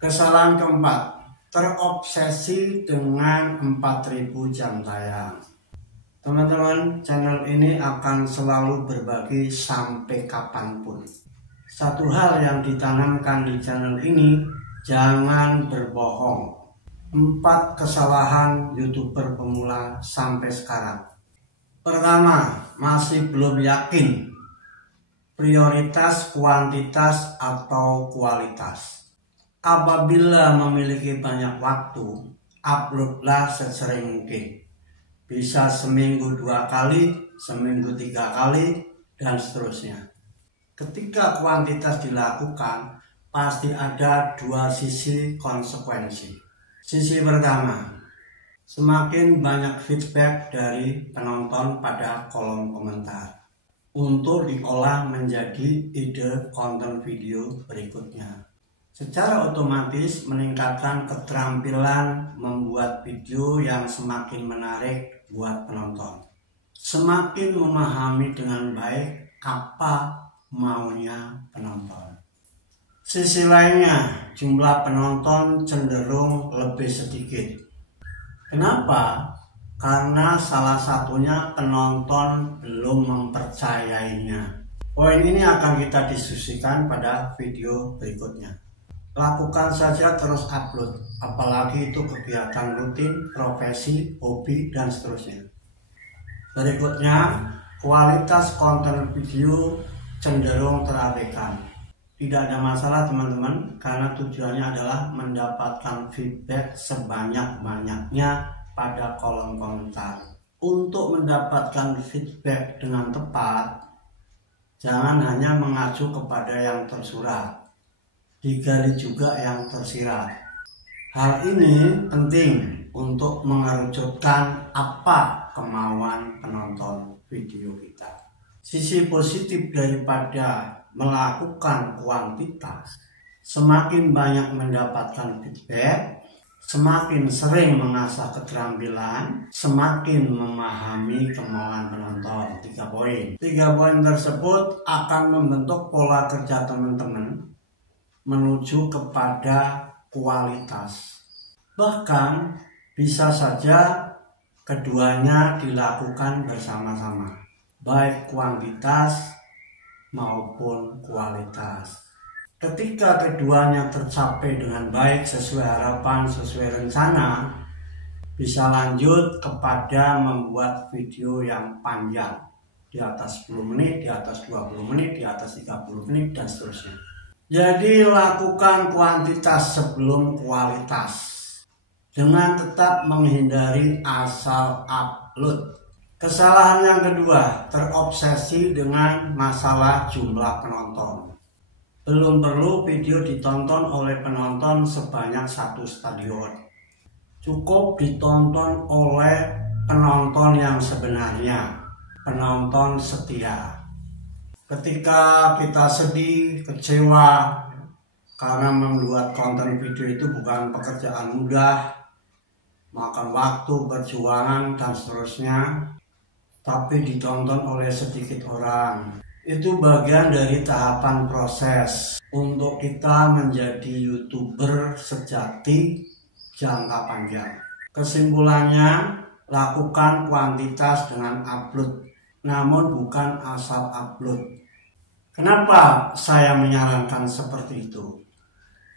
Kesalahan keempat, terobsesi dengan 4000 jam tayang. Teman-teman, channel ini akan selalu berbagi sampai kapanpun. Satu hal yang ditanamkan di channel ini, jangan berbohong. 4 kesalahan YouTuber pemula sampai sekarang. Pertama, masih belum yakin prioritas kuantitas atau kualitas. Apabila memiliki banyak waktu, uploadlah sesering mungkin. Bisa seminggu 2 kali, seminggu 3 kali, dan seterusnya. Ketika kuantitas dilakukan, pasti ada 2 sisi konsekuensi. Sisi pertama, semakin banyak feedback dari penonton pada kolom komentar untuk diolah menjadi ide konten video berikutnya. Secara otomatis meningkatkan keterampilan membuat video yang semakin menarik buat penonton. Semakin memahami dengan baik apa maunya penonton. Sisi lainnya, jumlah penonton cenderung lebih sedikit. Kenapa? Karena salah satunya penonton belum mempercayainya. Poin ini akan kita diskusikan pada video berikutnya. Lakukan saja terus upload, apalagi itu kegiatan rutin, profesi, hobi, dan seterusnya. Berikutnya, kualitas konten video cenderung terabaikan. Tidak ada masalah teman-teman, karena tujuannya adalah mendapatkan feedback sebanyak-banyaknya pada kolom komentar. Untuk mendapatkan feedback dengan tepat, jangan hanya mengacu kepada yang tersurat, digali juga yang tersirat. Hal ini penting untuk mengerucutkan apa kemauan penonton video kita. Sisi positif daripada melakukan kuantitas, semakin banyak mendapatkan feedback, semakin sering mengasah keterampilan, semakin memahami kemauan penonton. 3 poin. 3 poin tersebut akan membentuk pola kerja teman-teman menuju kepada kualitas. Bahkan bisa saja keduanya dilakukan bersama-sama, baik kuantitas maupun kualitas. Ketika keduanya tercapai dengan baik, sesuai harapan, sesuai rencana, bisa lanjut kepada membuat video yang panjang, di atas 10 menit, di atas 20 menit, di atas 30 menit, dan seterusnya. Jadi lakukan kuantitas sebelum kualitas, dengan tetap menghindari asal upload. Kesalahan yang kedua, terobsesi dengan masalah jumlah penonton. Belum perlu video ditonton oleh penonton sebanyak 1 stadion. Cukup ditonton oleh penonton yang sebenarnya, penonton setia. Ketika kita sedih, kecewa, karena membuat konten video itu bukan pekerjaan mudah, makan waktu, perjuangan, dan seterusnya, tapi ditonton oleh sedikit orang. Itu bagian dari tahapan proses untuk kita menjadi YouTuber sejati jangka panjang. Kesimpulannya, lakukan kuantitas dengan upload, namun bukan asal upload. Kenapa saya menyarankan seperti itu?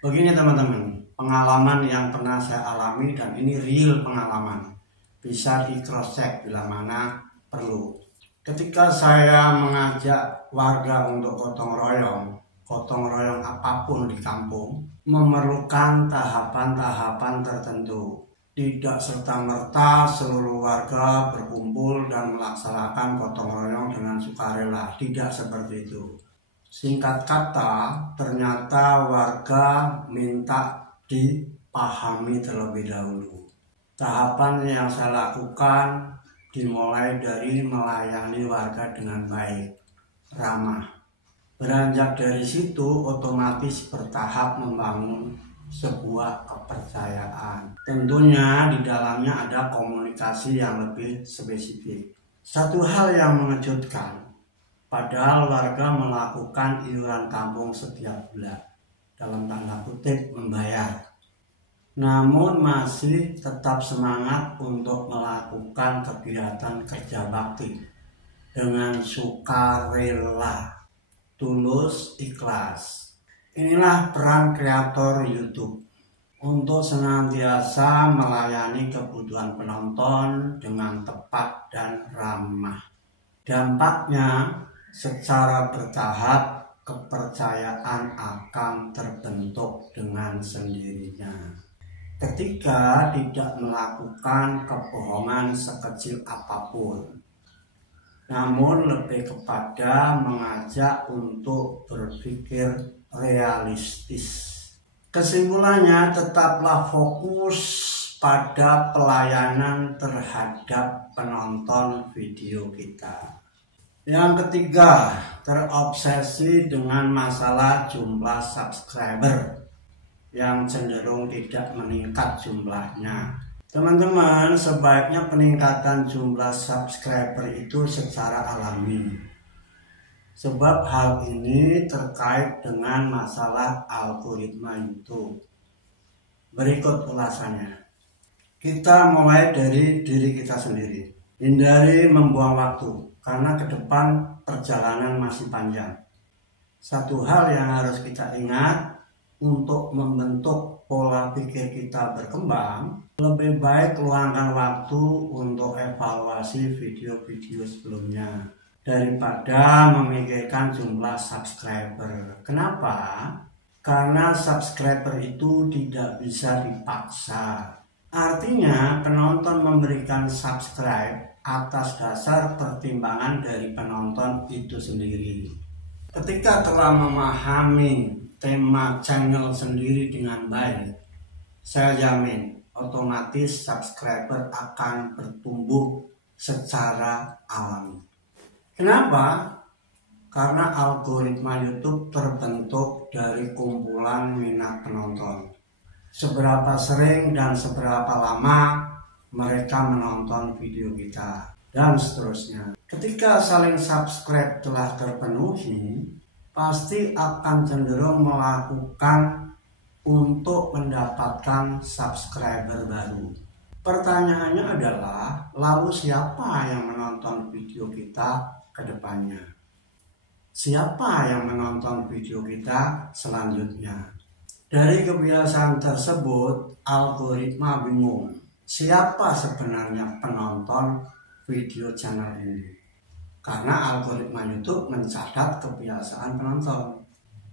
Begini teman-teman, pengalaman yang pernah saya alami, dan ini real pengalaman, bisa di cross check bila mana perlu. Ketika saya mengajak warga untuk gotong royong apapun di kampung, memerlukan tahapan-tahapan tertentu. Tidak serta-merta seluruh warga berkumpul dan melaksanakan gotong royong dengan sukarela. Tidak seperti itu. Singkat kata, ternyata warga minta dipahami terlebih dahulu. Tahapan yang saya lakukan dimulai dari melayani warga dengan baik, ramah. Beranjak dari situ otomatis bertahap membangun sebuah kepercayaan. Tentunya di dalamnya ada komunikasi yang lebih spesifik. Satu hal yang mengejutkan, padahal warga melakukan iuran kampung setiap bulan, dalam tanda kutip membayar, namun masih tetap semangat untuk melakukan kegiatan kerja bakti dengan sukarela, tulus, ikhlas. Inilah peran kreator YouTube untuk senantiasa melayani kebutuhan penonton dengan tepat dan ramah. Dampaknya, secara bertahap kepercayaan akan terbentuk dengan sendirinya. Ketika tidak melakukan kebohongan sekecil apapun, namun lebih kepada mengajak untuk berpikir realistis. Kesimpulannya, tetaplah fokus pada pelayanan terhadap penonton video kita. Yang ketiga, terobsesi dengan masalah jumlah subscriber yang cenderung tidak meningkat jumlahnya. Teman-teman, sebaiknya peningkatan jumlah subscriber itu secara alami. Sebab hal ini terkait dengan masalah algoritma YouTube. Berikut ulasannya. Kita mulai dari diri kita sendiri. Hindari membuang waktu, karena ke depan perjalanan masih panjang. Satu hal yang harus kita ingat, untuk membentuk pola pikir kita berkembang, lebih baik luangkan waktu untuk evaluasi video-video sebelumnya daripada memikirkan jumlah subscriber. Kenapa? Karena subscriber itu tidak bisa dipaksa. Artinya penonton memberikan subscribe atas dasar pertimbangan dari penonton itu sendiri. Ketika telah memahami tema channel sendiri dengan baik, saya jamin otomatis subscriber akan bertumbuh secara alami. Kenapa? Karena algoritma YouTube terbentuk dari kumpulan minat penonton. Seberapa sering dan seberapa lama mereka menonton video kita, dan seterusnya. Ketika saling subscribe telah terpenuhi, pasti akan cenderung melakukan untuk mendapatkan subscriber baru. Pertanyaannya adalah, lalu siapa yang menonton video kita ke depannya? Siapa yang menonton video kita selanjutnya? Dari kebiasaan tersebut, algoritma bingung siapa sebenarnya penonton video channel ini. Karena algoritma YouTube mencatat kebiasaan penonton.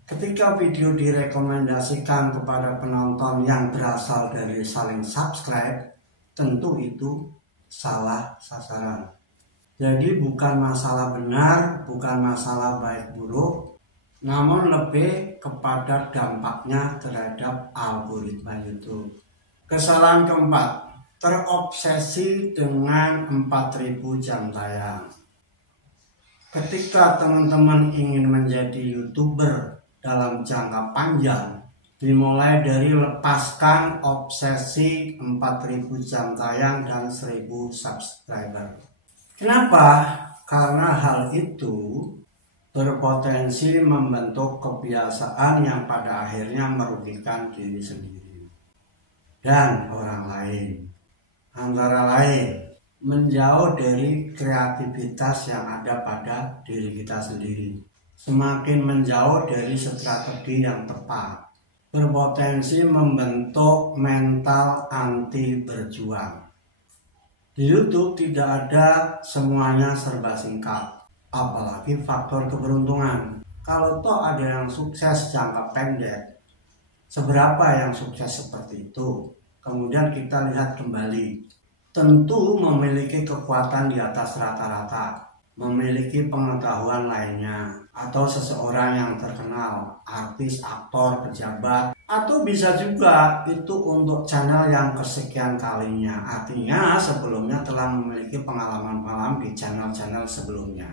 Ketika video direkomendasikan kepada penonton yang berasal dari saling subscribe, tentu itu salah sasaran. Jadi bukan masalah benar, bukan masalah baik buruk, namun lebih kepada dampaknya terhadap algoritma YouTube. Kesalahan keempat, terobsesi dengan 4.000 jam tayang. Ketika teman-teman ingin menjadi YouTuber dalam jangka panjang, dimulai dari lepaskan obsesi 4.000 jam tayang dan 1.000 subscriber. Kenapa? Karena hal itu berpotensi membentuk kebiasaan yang pada akhirnya merugikan diri sendiri dan orang lain. Antara lain, menjauh dari kreativitas yang ada pada diri kita sendiri. Semakin menjauh dari strategi yang tepat, berpotensi membentuk mental anti berjuang. Di YouTube tidak ada semuanya serba singkat, apalagi faktor keberuntungan. Kalau toh ada yang sukses jangka pendek, seberapa yang sukses seperti itu? Kemudian kita lihat kembali, tentu memiliki kekuatan di atas rata-rata, memiliki pengetahuan lainnya, atau seseorang yang terkenal, artis, aktor, pejabat, atau bisa juga itu untuk channel yang kesekian kalinya, artinya sebelumnya telah memiliki pengalaman-pengalaman di channel-channel sebelumnya.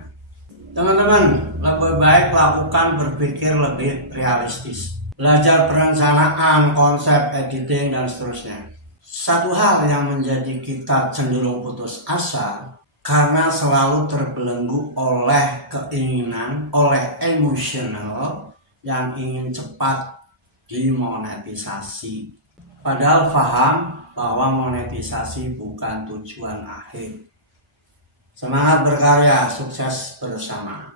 Teman-teman, lebih baik lakukan berpikir lebih realistis, belajar perencanaan, konsep, editing, dan seterusnya. Satu hal yang menjadi kita cenderung putus asa karena selalu terbelenggu oleh keinginan, oleh emosional yang ingin cepat dimonetisasi. Padahal paham bahwa monetisasi bukan tujuan akhir. Semangat berkarya, sukses bersama.